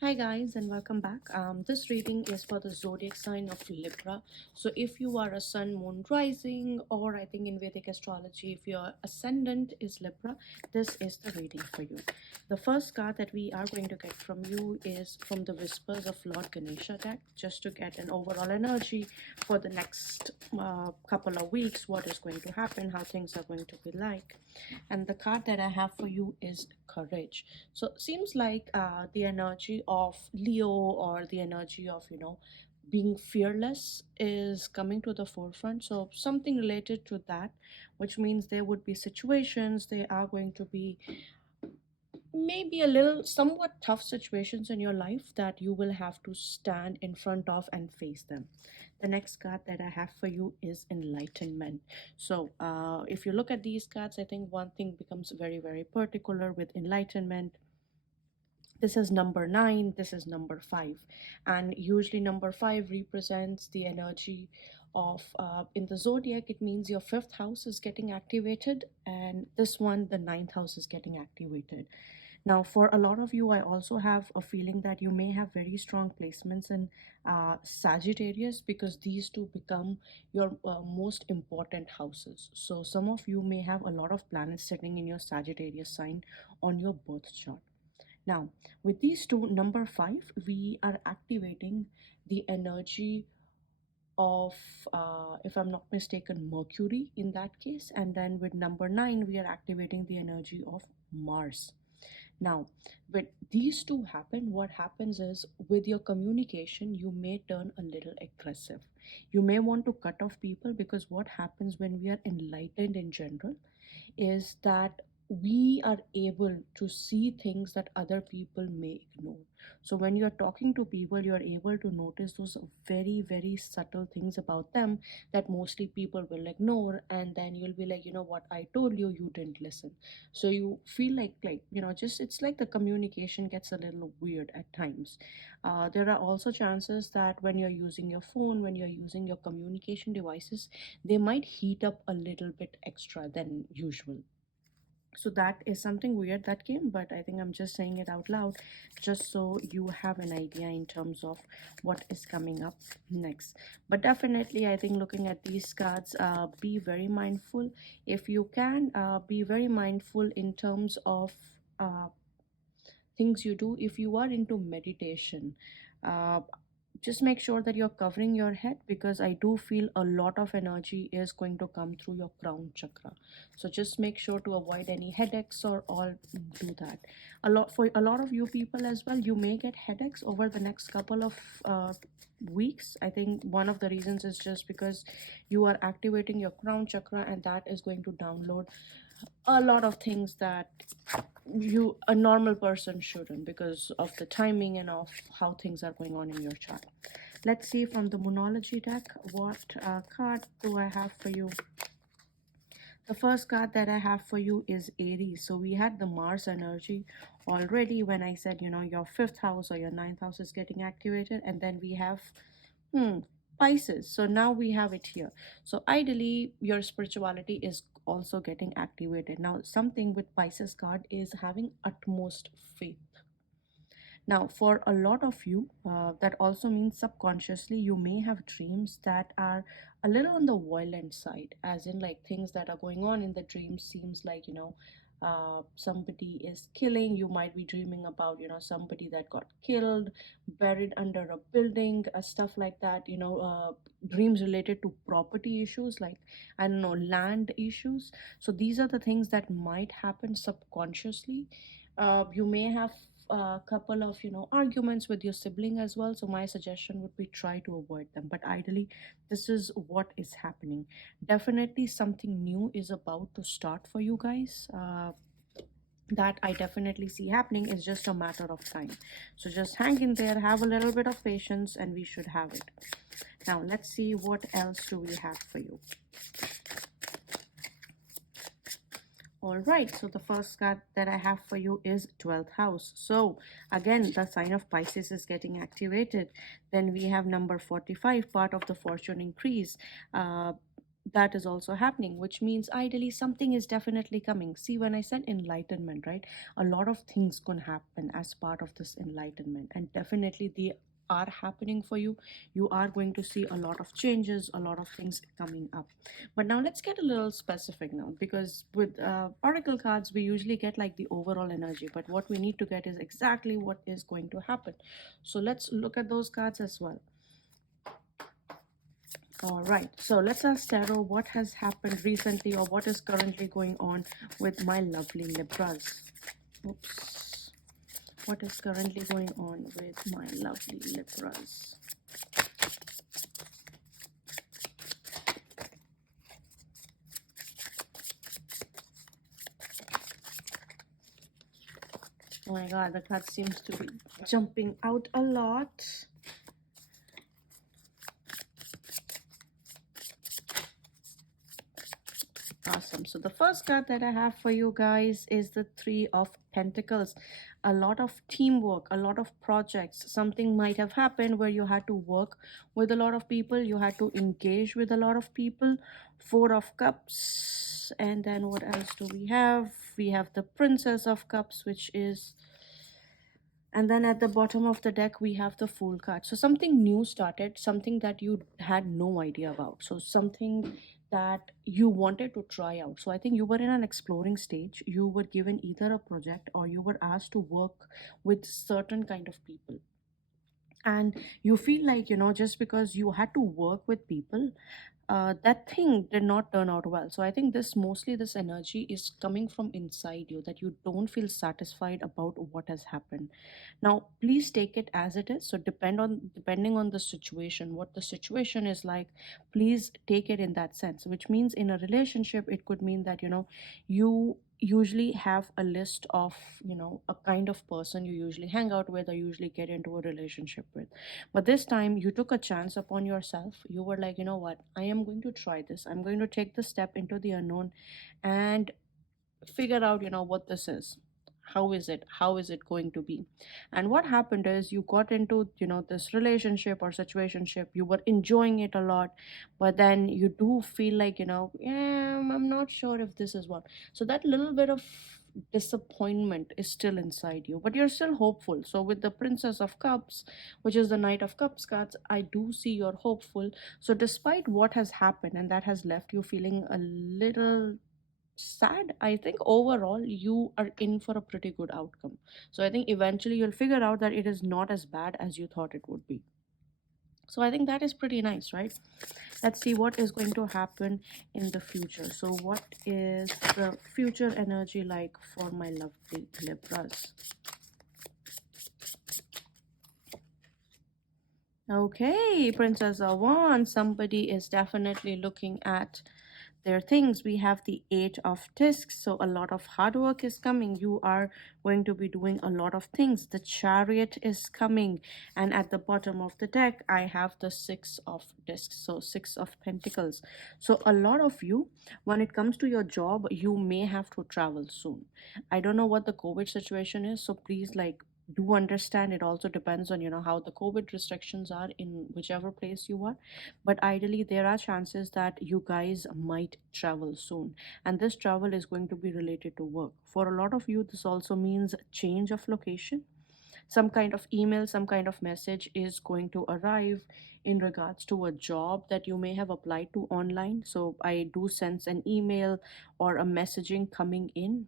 Hi guys and welcome back. This reading is for the zodiac sign of Libra. So if you are a sun, moon, rising, or I think in Vedic astrology, if your ascendant is Libra, this is the reading for you. The first card that we are going to get from you is from the Whispers of Lord Ganesha deck, just to get an overall energy for the next couple of weeks, what is going to happen, how things are going to be like. And the card that I have for you is Courage. So it seems like the energy of Leo, or the energy of being fearless, is coming to the forefront. So something related to that, which means there would be situations, they are going to be maybe a little somewhat tough situations in your life that you will have to stand in front of and face them. The next card that I have for you is Enlightenment. So if you look at these cards, I think one thing becomes very, very particular with Enlightenment. This is number 9, this is number 5, and usually number 5 represents the energy of in the zodiac, it means your fifth house is getting activated, and this one, the ninth house, is getting activated. Now, for a lot of you, I also have a feeling that you may have very strong placements in Sagittarius, because these two become your most important houses. So some of you may have a lot of planets sitting in your Sagittarius sign on your birth chart. Now, with these two, number 5, we are activating the energy of, if I'm not mistaken, Mercury in that case. And then with number 9, we are activating the energy of Mars. Now, when these two happen, what happens is with your communication, you may turn a little aggressive. You may want to cut off people, because what happens when we are enlightened in general is that we are able to see things that other people may ignore. So when you're talking to people, you're able to notice those very, very subtle things about them that mostly people will ignore, and then you'll be like, you know what, I told you, you didn't listen. So you feel like just, it's like the communication gets a little weird at times. There are also chances that when you're using your phone, when you're using your communication devices, they might heat up a little bit extra than usual. So that is something weird that came, but I think I'm just saying it out loud just so you have an idea in terms of what is coming up next. But definitely, I think looking at these cards, be very mindful. If you can, be very mindful in terms of things you do. If you are into meditation, uh, just make sure that you're covering your head, because I do feel a lot of energy is going to come through your crown chakra. So just make sure to avoid any headaches or all. Do that. For a lot of you people as well, you may get headaches over the next couple of weeks. I think one of the reasons is just because you are activating your crown chakra, and that is going to download a lot of things that a normal person shouldn't, because of the timing and of how things are going on in your chart. Let's see from the Moonology deck, what card do I have for you. The first card that I have for you is Aries. So we had the Mars energy already when I said, your fifth house or your ninth house is getting activated. And then we have Pisces. So now we have it here. So ideally, your spirituality is also getting activated. Now, something with Pisces card is having utmost faith. Now, for a lot of you, that also means subconsciously you may have dreams that are a little on the violent side, as in like things that are going on in the dream seems like, somebody is killing. You might be dreaming about, somebody that got killed, buried under a building, stuff like that, dreams related to property issues, like, I don't know, land issues. So these are the things that might happen subconsciously. You may have a couple of arguments with your sibling as well, so my suggestion would be try to avoid them. But ideally, this is what is happening. Definitely something new is about to start for you guys. That I definitely see happening, is just a matter of time. So just hang in there, have a little bit of patience, and we should have it. Now let's see what else do we have for you. All right, so the first card that I have for you is 12th house. So again, the sign of Pisces is getting activated. Then we have number 45, part of the fortune increase. that is also happening, which means ideally something is definitely coming. See, when I said enlightenment, right, a lot of things can happen as part of this enlightenment, and definitely they are happening for you. You are going to see a lot of changes, a lot of things coming up. But now let's get a little specific now, because with oracle cards we usually get like the overall energy, but what we need to get is exactly what is going to happen. So let's look at those cards as well. All right, so let's ask Tarot what has happened recently or what is currently going on with my lovely Libras. Oops. What is currently going on with my lovely Libras? Oh my god, the card seems to be jumping out a lot. Awesome. So the first card that I have for you guys is the Three of Pentacles. A lot of teamwork, a lot of projects. Something might have happened where you had to work with a lot of people. You had to engage with a lot of people. Four of Cups. And then what else do we have? We have the Princess of Cups, which is... And then at the bottom of the deck, we have the Fool card. So something new started, something that you had no idea about. So something that you wanted to try out. So I think you were in an exploring stage. You were given either a project or you were asked to work with certain kind of people. And you feel like, just because you had to work with people, that thing did not turn out well. So I think this energy is coming from inside you, that you don't feel satisfied about what has happened. Now please take it as it is. So depending on the situation, what the situation is like, please take it in that sense, which means in a relationship it could mean that you usually have a list of a kind of person you usually hang out with or usually get into a relationship with. But this time you took a chance upon yourself. You were like, you know what, I am going to try this. I'm going to take the step into the unknown and figure out what this is. How is it going to be? And what happened is you got into this relationship or situationship. You were enjoying it a lot, but then you do feel like yeah, I'm not sure if this is what. So that little bit of disappointment is still inside you, but you're still hopeful. So with the Princess of Cups, which is the Knight of Cups cards, I do see you're hopeful. So despite what has happened and that has left you feeling a little sad, I think overall you are in for a pretty good outcome. So I think eventually you'll figure out that it is not as bad as you thought it would be. So I think that is pretty nice, right? Let's see what is going to happen in the future. So what is the future energy like for my lovely Libras? Okay, Princess of Wands, somebody is definitely looking at their things. We have the Eight of Discs, so a lot of hard work is coming. You are going to be doing a lot of things. The Chariot is coming, and at the bottom of the deck I have the Six of Discs, so Six of Pentacles. So a lot of you, when it comes to your job, you may have to travel soon. I don't know what the COVID situation is, so please, like, do understand it also depends on how the COVID restrictions are in whichever place you are. But ideally there are chances that you guys might travel soon, and this travel is going to be related to work. For a lot of you, this also means change of location. Some kind of email, some kind of message is going to arrive in regards to a job that you may have applied to online. So I do sense an email or a messaging coming in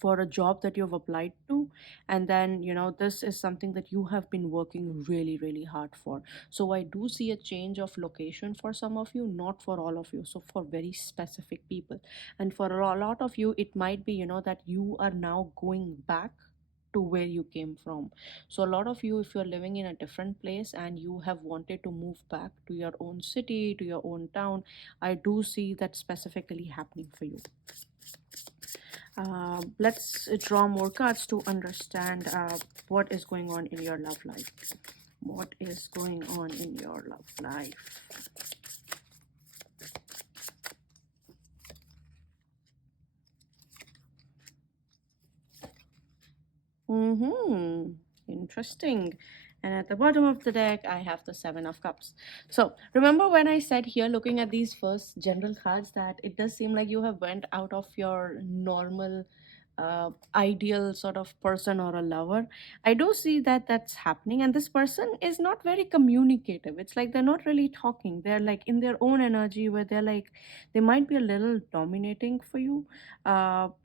for a job that you've applied to, and then this is something that you have been working really really hard for. So I do see a change of location for some of you, not for all of you, so for very specific people. And for a lot of you, it might be that you are now going back to where you came from. So a lot of you, if you're living in a different place and you have wanted to move back to your own city, to your own town, I do see that specifically happening for you. Let's draw more cards to understand what is going on in your love life. What is going on in your love life? Mm-hmm. Interesting. And at the bottom of the deck, I have the Seven of Cups. So remember when I said here, looking at these first general cards, that it does seem like you have went out of your normal ideal sort of person or a lover. I do see that that's happening, and this person is not very communicative. It's like they're not really talking. They're like in their own energy, where they're like, they might be a little dominating for you.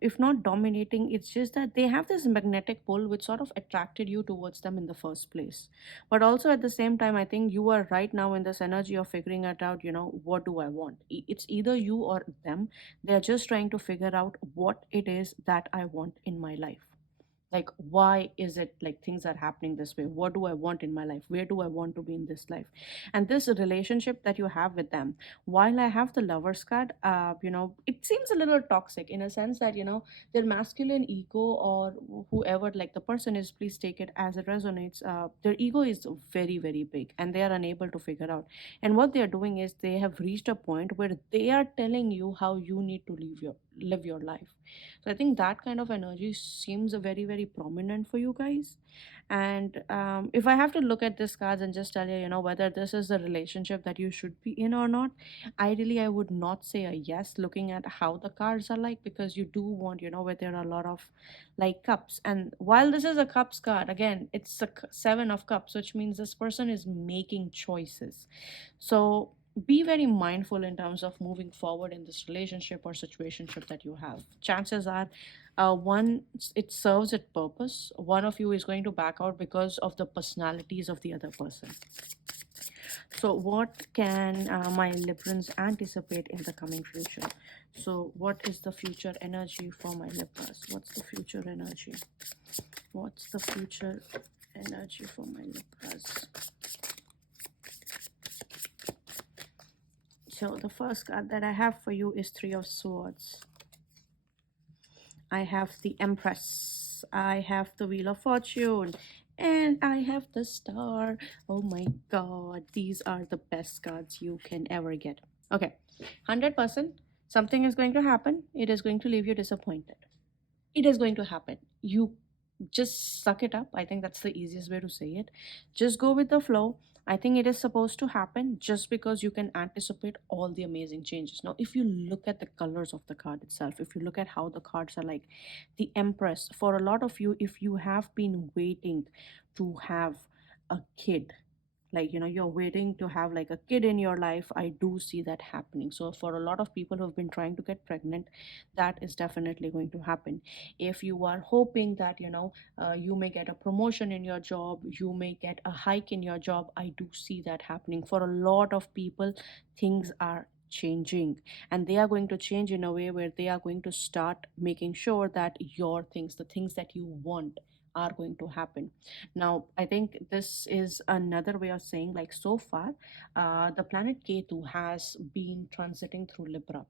If not dominating, it's just that they have this magnetic pull which sort of attracted you towards them in the first place. But also at the same time, I think you are right now in this energy of figuring it out. What do I want? It's either you or them. They're just trying to figure out what it is that I want in my life. Like, why is it like things are happening this way? What do I want in my life? Where do I want to be in this life? And this relationship that you have with them, while I have the lovers card, it seems a little toxic in a sense that, their masculine ego, or whoever like the person is, please take it as it resonates. Their ego is very, very big, and they are unable to figure out. And what they are doing is they have reached a point where they are telling you how you need to live your life. So I think that kind of energy seems very, very prominent for you guys. And if I have to look at this cards and just tell you, whether this is the relationship that you should be in or not, ideally I would not say a yes, looking at how the cards are like, because you do want, where there are a lot of like cups. And while this is a cups card, again, it's a seven of cups, which means this person is making choices. So be very mindful in terms of moving forward in this relationship or situationship that you have. Chances are, one, it serves its purpose. One of you is going to back out because of the personalities of the other person. So what can my Librans anticipate in the coming future? So what is the future energy for my Libras? What's the future energy? What's the future energy for my Libras? So the first card that I have for you is Three of Swords. I have the Empress. I have the Wheel of Fortune. And I have the Star. Oh my god, these are the best cards you can ever get. Okay, 100%. Something is going to happen. It is going to leave you disappointed. It is going to happen. You just suck it up. I think that's the easiest way to say it. Just go with the flow. I think it is supposed to happen just because you can anticipate all the amazing changes. Now, if you look at the colors of the card itself, if you look at how the cards are like, the Empress, for a lot of you, if you have been waiting to have a kid, like, you're waiting to have like a kid in your life, I do see that happening. So for a lot of people who have been trying to get pregnant, that is definitely going to happen. If you are hoping that, you may get a promotion in your job, you may get a hike in your job, I do see that happening. For a lot of people, things are changing, and they are going to change in a way where they are going to start making sure that your things, the things that you want, are going to happen. Now, I think this is another way of saying, like, so far, the planet Ketu has been transiting through Libra,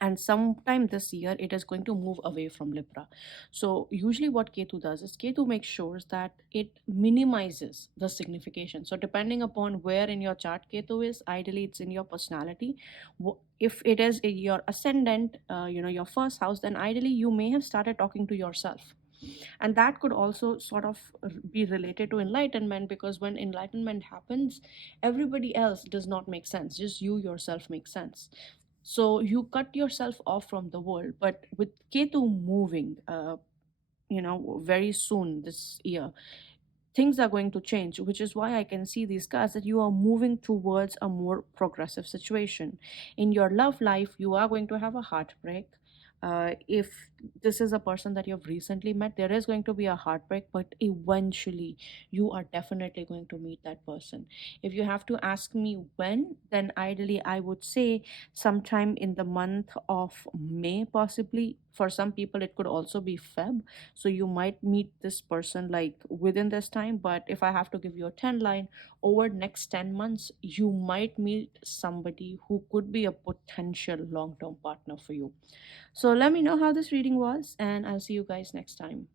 and sometime this year it is going to move away from Libra. So usually what Ketu does is Ketu makes sure that it minimizes the signification. So depending upon where in your chart Ketu is, ideally it's in your personality. If it is in your ascendant, your first house, then ideally you may have started talking to yourself. And that could also sort of be related to enlightenment, because when enlightenment happens, everybody else does not make sense, just you yourself make sense. So you cut yourself off from the world. But with Ketu moving, very soon this year, things are going to change, which is why I can see these cards that you are moving towards a more progressive situation. In your love life, you are going to have a heartbreak. If this is a person that you've recently met, there is going to be a heartbreak, but eventually you are definitely going to meet that person. If you have to ask me when, then ideally I would say sometime in the month of May, possibly. For some people, it could also be Feb. So you might meet this person like within this time. But if I have to give you a 10 line, over next 10 months, you might meet somebody who could be a potential long term partner for you. So let me know how this reading was, and I'll see you guys next time.